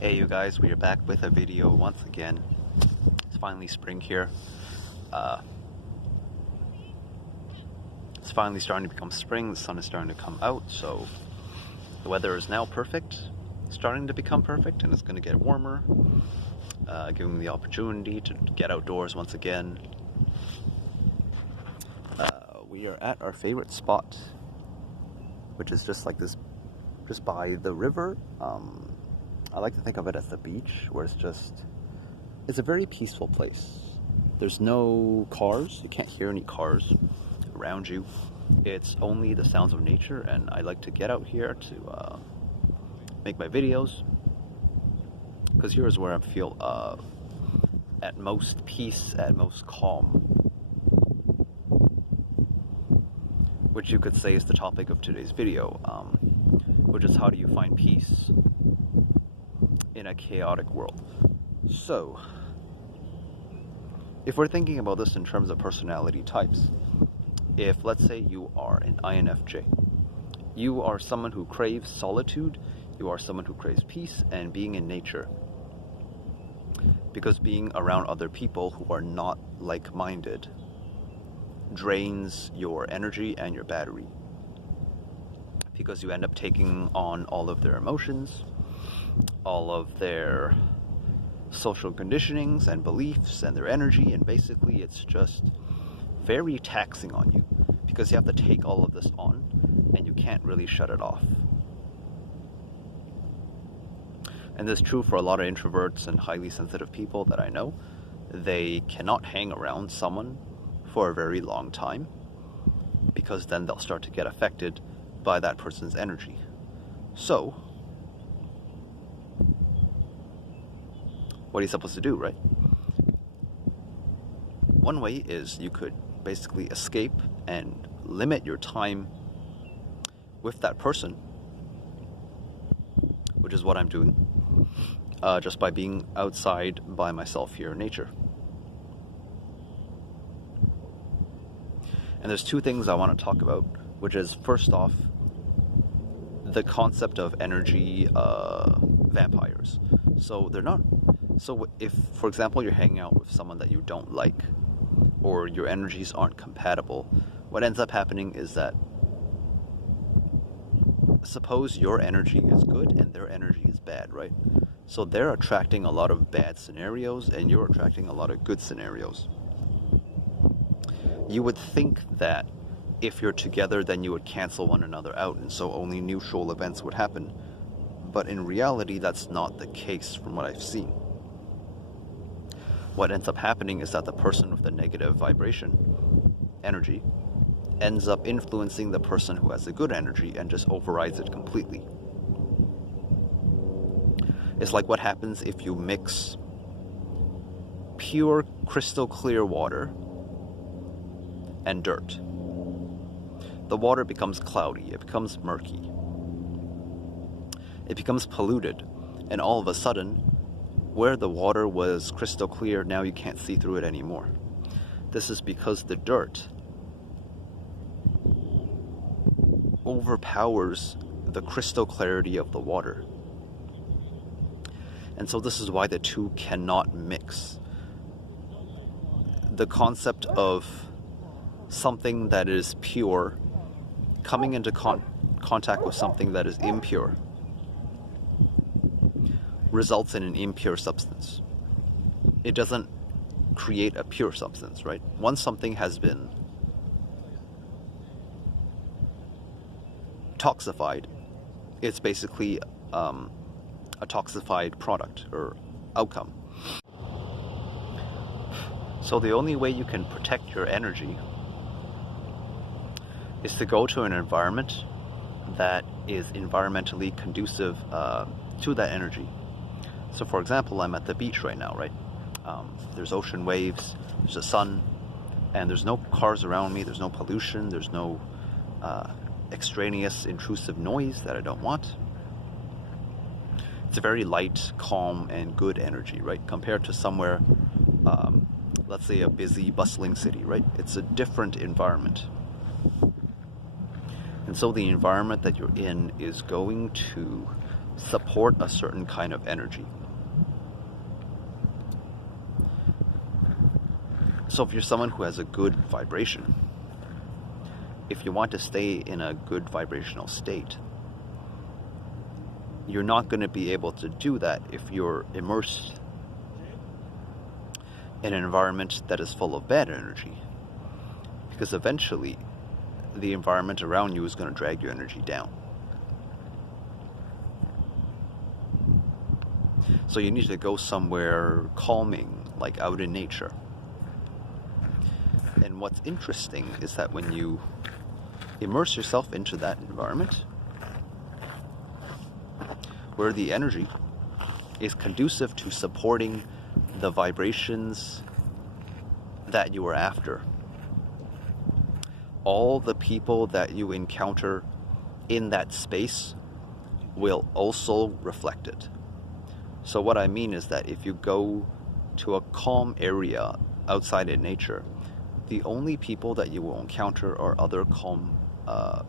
Hey you guys, we are back with a video once again. It's finally spring here. It's finally starting to become spring, the sun is starting to come out, so the weather is now perfect. It's starting to become perfect and it's going to get warmer, giving me the opportunity to get outdoors once again. We are at our favorite spot, which is just like this, just by the river. I like to think of it as the beach, where it's a very peaceful place. There's no cars, you can't hear any cars around you. It's only the sounds of nature, and I like to get out here to make my videos, because here is where I feel at most peace, at most calm, which you could say is the topic of today's video, which is how do you find peace in a chaotic world. So, if we're thinking about this in terms of personality types, if let's say you are an INFJ, you are someone who craves solitude, you are someone who craves peace and being in nature, because being around other people who are not like-minded drains your energy and your battery, because you end up taking on all of their emotions, all of their social conditionings and beliefs and their energy, and basically it's just very taxing on you, because you have to take all of this on and you can't really shut it off. And this is true for a lot of introverts and highly sensitive people that I know. They cannot hang around someone for a very long time, because then they'll start to get affected by that person's energy. So what are you supposed to do, right? One way is you could basically escape and limit your time with that person, which is what I'm doing, just by being outside by myself here in nature. And there's two things I want to talk about, which is, first off, the concept of energy vampires. So if, for example, you're hanging out with someone that you don't like, or your energies aren't compatible, what ends up happening is that, suppose your energy is good and their energy is bad, right? So they're attracting a lot of bad scenarios and you're attracting a lot of good scenarios. You would think that if you're together, then you would cancel one another out, and so only neutral events would happen. But in reality, that's not the case from what I've seen. What ends up happening is that the person with the negative vibration energy ends up influencing the person who has the good energy and just overrides it completely. It's like what happens if you mix pure crystal clear water and dirt. The water becomes cloudy, it becomes murky, it becomes polluted, and all of a sudden, where the water was crystal clear, now you can't see through it anymore. This is because the dirt overpowers the crystal clarity of the water. And so this is why the two cannot mix. The concept of something that is pure coming into contact with something that is impure results in an impure substance. It doesn't create a pure substance, right? Once something has been toxified, it's basically a toxified product or outcome. So the only way you can protect your energy is to go to an environment that is environmentally conducive to that energy. So for example, I'm at the beach right now, right? There's ocean waves, there's a sun, and there's no cars around me, there's no pollution, there's no extraneous intrusive noise that I don't want. It's a very light, calm, and good energy, right? Compared to somewhere, let's say a busy, bustling city, right? It's a different environment. And so the environment that you're in is going to support a certain kind of energy. So if you're someone who has a good vibration, if you want to stay in a good vibrational state, you're not going to be able to do that if you're immersed in an environment that is full of bad energy. Because eventually, the environment around you is going to drag your energy down. So you need to go somewhere calming, like out in nature. And what's interesting is that when you immerse yourself into that environment, where the energy is conducive to supporting the vibrations that you are after, all the people that you encounter in that space will also reflect it. So what I mean is that if you go to a calm area outside in nature, the only people that you will encounter are other calm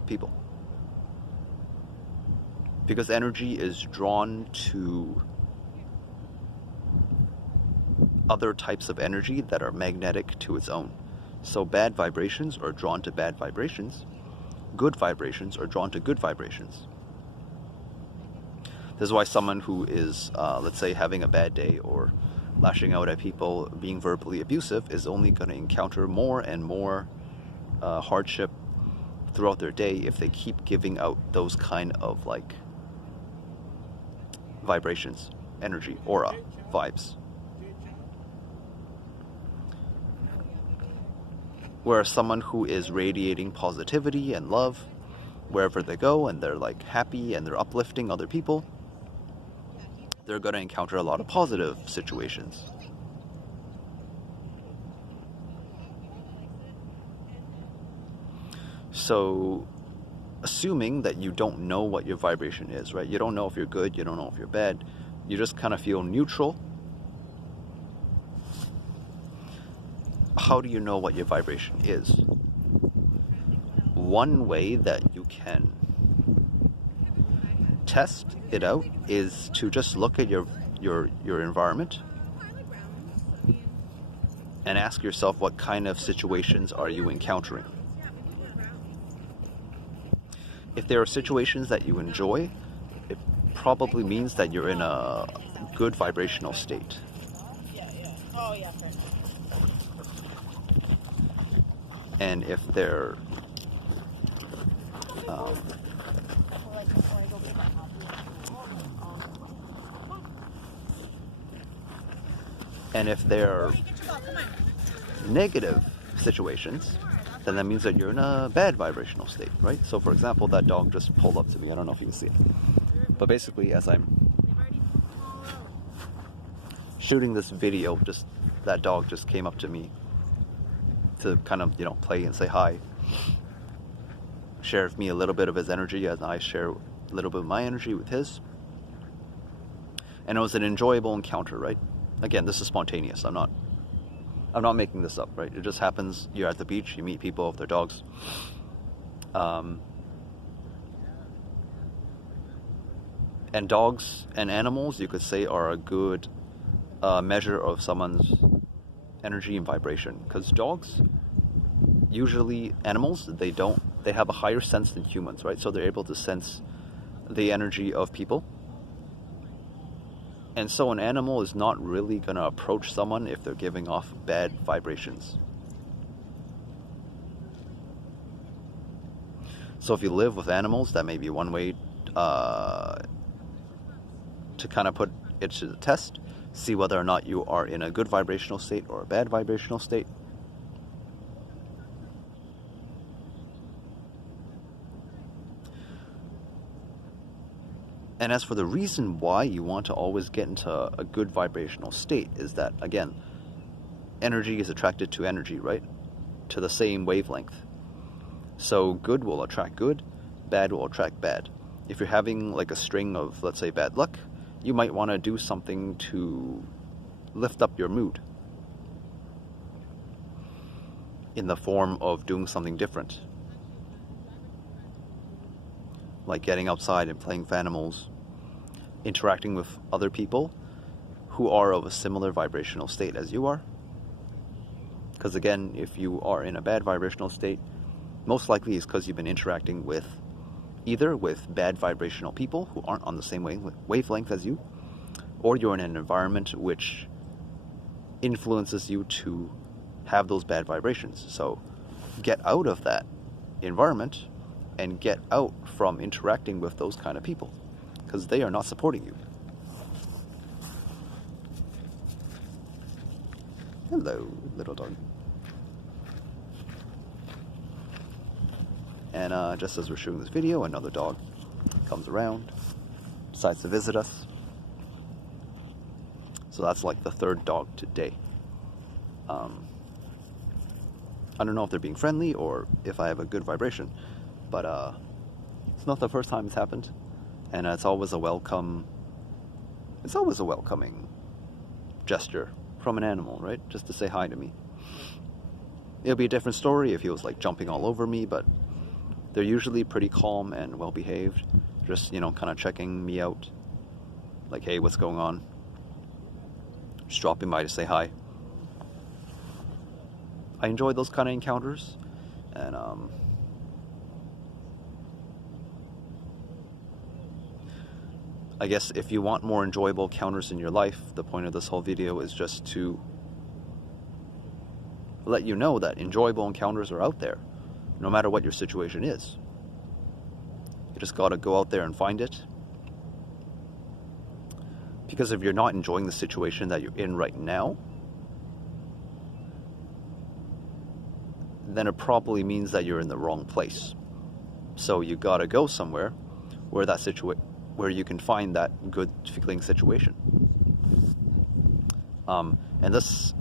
people. Because energy is drawn to other types of energy that are magnetic to its own. So bad vibrations are drawn to bad vibrations. Good vibrations are drawn to good vibrations. This is why someone who is, let's say, having a bad day or lashing out at people, being verbally abusive, is only going to encounter more and more hardship throughout their day if they keep giving out those kind of like vibrations, energy, aura, vibes. Whereas someone who is radiating positivity and love wherever they go, and they're like happy and they're uplifting other people, they're going to encounter a lot of positive situations. So, assuming that you don't know what your vibration is, right? You don't know if you're good, you don't know if you're bad, you just kind of feel neutral. How do you know what your vibration is? One way that you can test it out is to just look at your environment and ask yourself, what kind of situations are you encountering? If there are situations that you enjoy, it probably means that you're in a good vibrational state. And if they're negative situations, then that means that you're in a bad vibrational state, right? So for example, that dog just pulled up to me. I don't know if you can see it. But basically, as I'm shooting this video, just that dog just came up to me to kind of, play and say hi. Share with me a little bit of his energy as I share a little bit of my energy with his. And it was an enjoyable encounter, right? Again, this is spontaneous. I'm not making this up, right? It just happens. You're at the beach, you meet people with their dogs. And dogs and animals, you could say, are a good measure of someone's energy and vibration. Because dogs, usually animals, they have a higher sense than humans, right? So they're able to sense the energy of people. And so an animal is not really going to approach someone if they're giving off bad vibrations. So if you live with animals, that may be one way to kind of put it to the test. See whether or not you are in a good vibrational state or a bad vibrational state. And as for the reason why you want to always get into a good vibrational state is that, again, energy is attracted to energy, right? To the same wavelength. So good will attract good, bad will attract bad. If you're having like a string of, let's say, bad luck, you might want to do something to lift up your mood in the form of doing something different. Like getting outside and playing with animals, interacting with other people who are of a similar vibrational state as you are. Because again, if you are in a bad vibrational state, most likely it's because you've been interacting with either with bad vibrational people who aren't on the same wavelength as you, or you're in an environment which influences you to have those bad vibrations. So get out of that environment and get out from interacting with those kind of people, because they are not supporting you. Hello, little dog. And just as we're shooting this video, another dog comes around, decides to visit us. So that's like the third dog today. I don't know if they're being friendly or if I have a good vibration, but it's not the first time it's happened, and it's always a welcoming gesture from an animal, right? Just to say hi to me. It'll be a different story if he was like jumping all over me, but they're usually pretty calm and well behaved, just, you know, kind of checking me out, like, hey, what's going on? Just dropping by to say hi. I enjoy those kind of encounters, and I guess if you want more enjoyable encounters in your life, the point of this whole video is just to let you know that enjoyable encounters are out there, no matter what your situation is. You just gotta go out there and find it. Because if you're not enjoying the situation that you're in right now, then it probably means that you're in the wrong place. So you gotta go somewhere where where you can find that good feeling situation. And this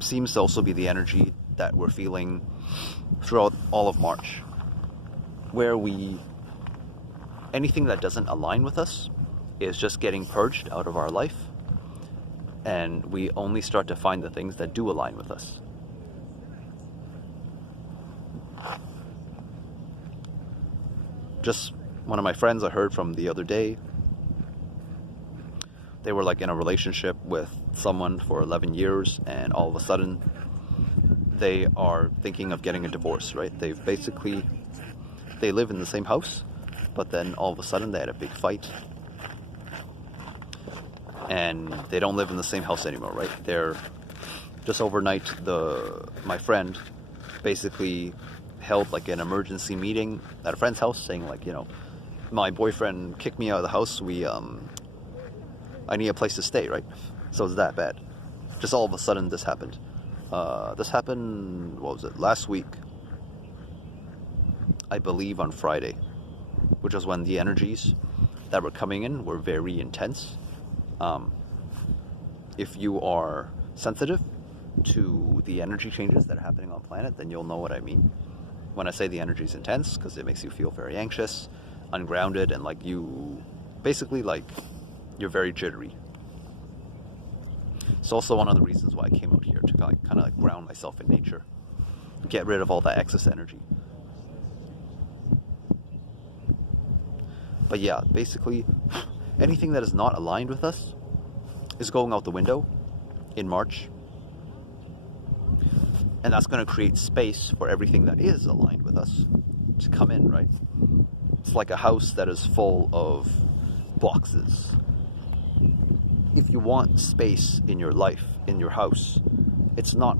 seems to also be the energy that we're feeling throughout all of March, where anything that doesn't align with us is just getting purged out of our life, and we only start to find the things that do align with us. Just one of my friends I heard from the other day, they were like in a relationship with someone for 11 years, and all of a sudden they are thinking of getting a divorce, right? They live in the same house, but then all of a sudden they had a big fight, and they don't live in the same house anymore, right? They're just overnight, my friend basically held like an emergency meeting at a friend's house, saying like, you know, my boyfriend kicked me out of the house, I need a place to stay, right? So it's that bad. Just all of a sudden this happened. This happened, what was it, last week, I believe on Friday, which was when the energies that were coming in were very intense. If you are sensitive to the energy changes that are happening on the planet, then you'll know what I mean when I say the energy is intense, because it makes you feel very anxious, ungrounded, and like you basically like you're very jittery. It's also one of the reasons why I came out here, to kind of like ground myself in nature, get rid of all that excess energy. But yeah, basically anything that is not aligned with us is going out the window in March, and that's going to create space for everything that is aligned with us to come in, right? It's like a house that is full of boxes. If you want space in your life, in your house, that's not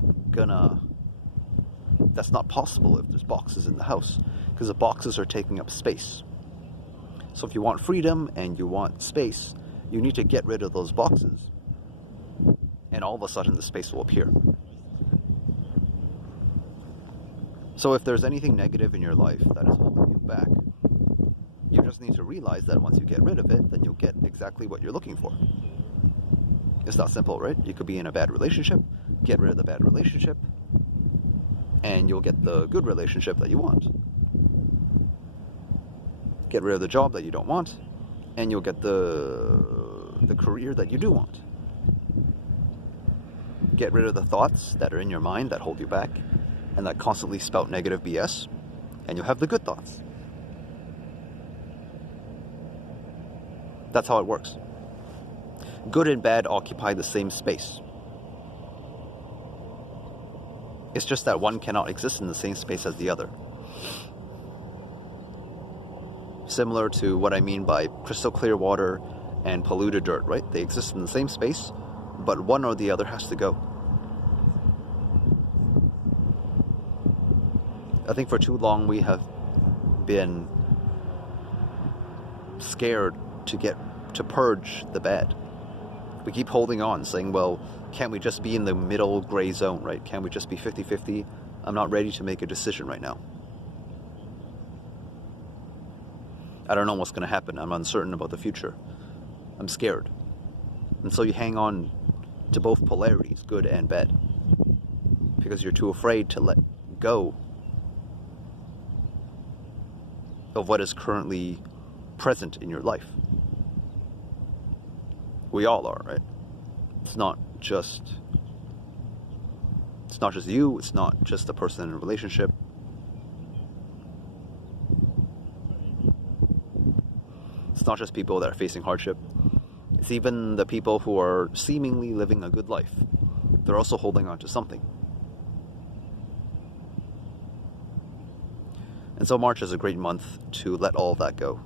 possible if there's boxes in the house, because the boxes are taking up space. So if you want freedom and you want space, you need to get rid of those boxes, and all of a sudden the space will appear. So if there's anything negative in your life that is holding you back, you just need to realize that once you get rid of it, then you'll get exactly what you're looking for. It's that simple, right? You could be in a bad relationship, get rid of the bad relationship, and you'll get the good relationship that you want. Get rid of the job that you don't want, and you'll get the career that you do want. Get rid of the thoughts that are in your mind that hold you back and that constantly spout negative BS, and you'll have the good thoughts. That's how it works. Good and bad occupy the same space. It's just that one cannot exist in the same space as the other. Similar to what I mean by crystal clear water and polluted dirt, right? They exist in the same space, but one or the other has to go. I think for too long we have been scared to purge the bad. We keep holding on, saying, well, can't we just be in the middle gray zone, right? Can't we just be 50-50? I'm not ready to make a decision right now. I don't know what's going to happen. I'm uncertain about the future. I'm scared. And so you hang on to both polarities, good and bad, because you're too afraid to let go of what is currently present in your life. We all are, right? It's not just you, it's not just the person in a relationship. It's not just people that are facing hardship. It's even the people who are seemingly living a good life. They're also holding on to something. And so March is a great month to let all of that go.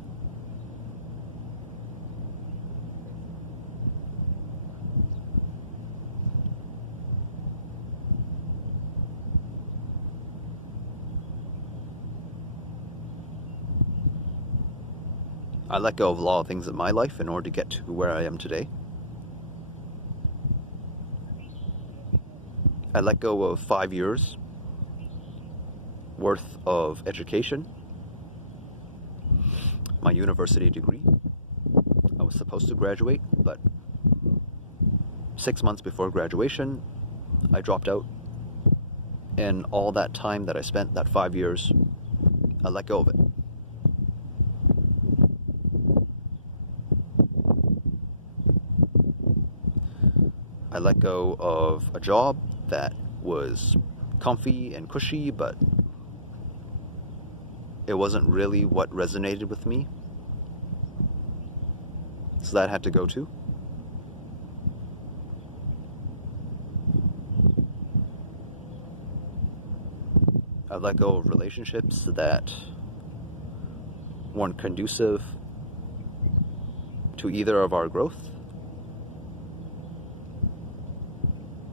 I let go of a lot of things in my life in order to get to where I am today. I let go of 5 years worth of education, my university degree. I was supposed to graduate, but 6 months before graduation, I dropped out. And all that time that I spent, that 5 years, I let go of it. I let go of a job that was comfy and cushy, but it wasn't really what resonated with me. So that had to go too. I let go of relationships that weren't conducive to either of our growth.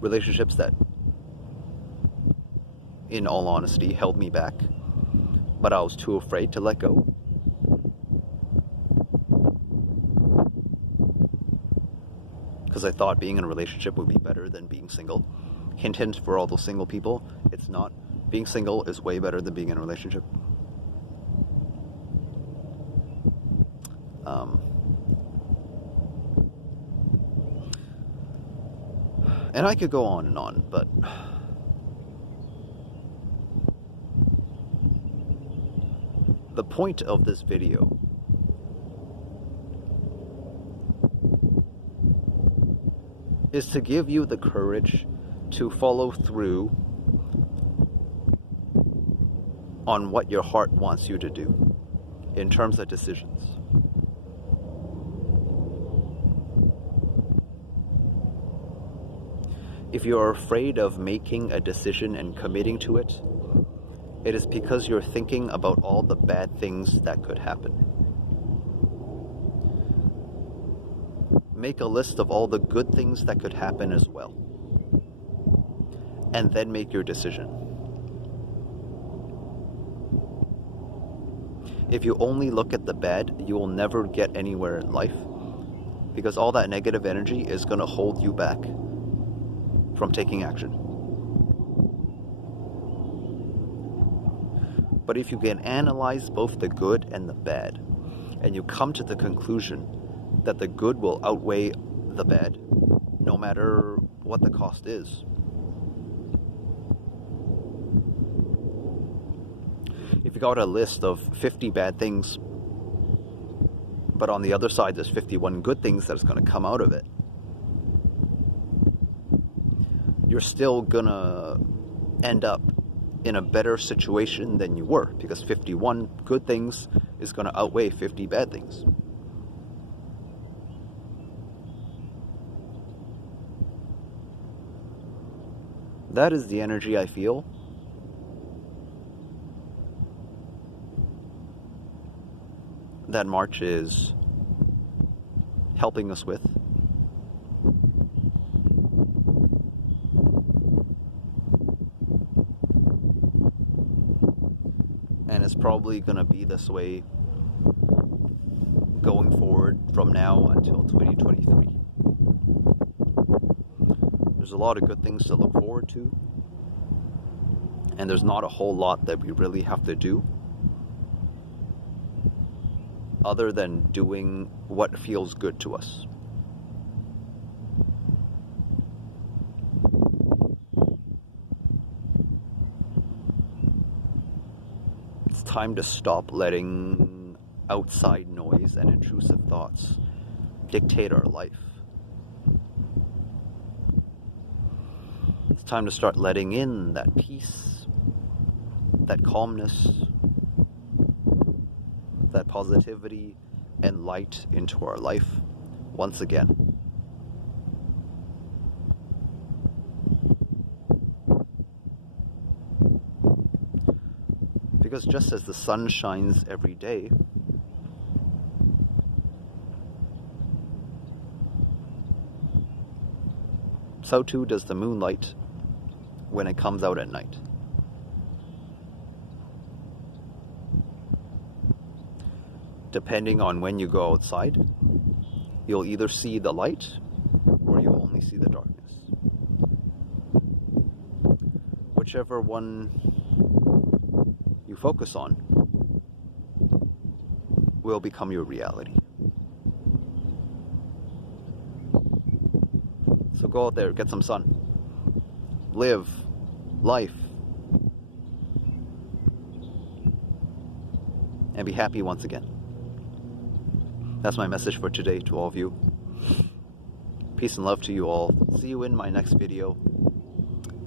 Relationships that, in all honesty, held me back, but I was too afraid to let go. Because I thought being in a relationship would be better than being single. Hint, hint for all those single people, it's not. Being single is way better than being in a relationship. And I could go on, but the point of this video is to give you the courage to follow through on what your heart wants you to do in terms of decisions. If you're afraid of making a decision and committing to it, it is because you're thinking about all the bad things that could happen. Make a list of all the good things that could happen as well, and then make your decision. If you only look at the bad, you will never get anywhere in life, because all that negative energy is going to hold you back from taking action. But if you can analyze both the good and the bad, and you come to the conclusion that the good will outweigh the bad, no matter what the cost is. If you got a list of 50 bad things, but on the other side there's 51 good things that's going to come out of it, you're still gonna end up in a better situation than you were, because 51 good things is gonna outweigh 50 bad things. That is the energy I feel. That March is helping us with. And it's probably going to be this way going forward from now until 2023. There's a lot of good things to look forward to, and there's not a whole lot that we really have to do other than doing what feels good to us. It's time to stop letting outside noise and intrusive thoughts dictate our life. It's time to start letting in that peace, that calmness, that positivity and light into our life once again. Because just as the sun shines every day, so too does the moonlight when it comes out at night. Depending on when you go outside, you'll either see the light or you'll only see the darkness. Whichever one you focus on will become your reality. So go out there, get some sun, live life, and be happy once again. That's my message for today to all of you. Peace and love to you all. See you in my next video.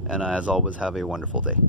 And as always, have a wonderful day.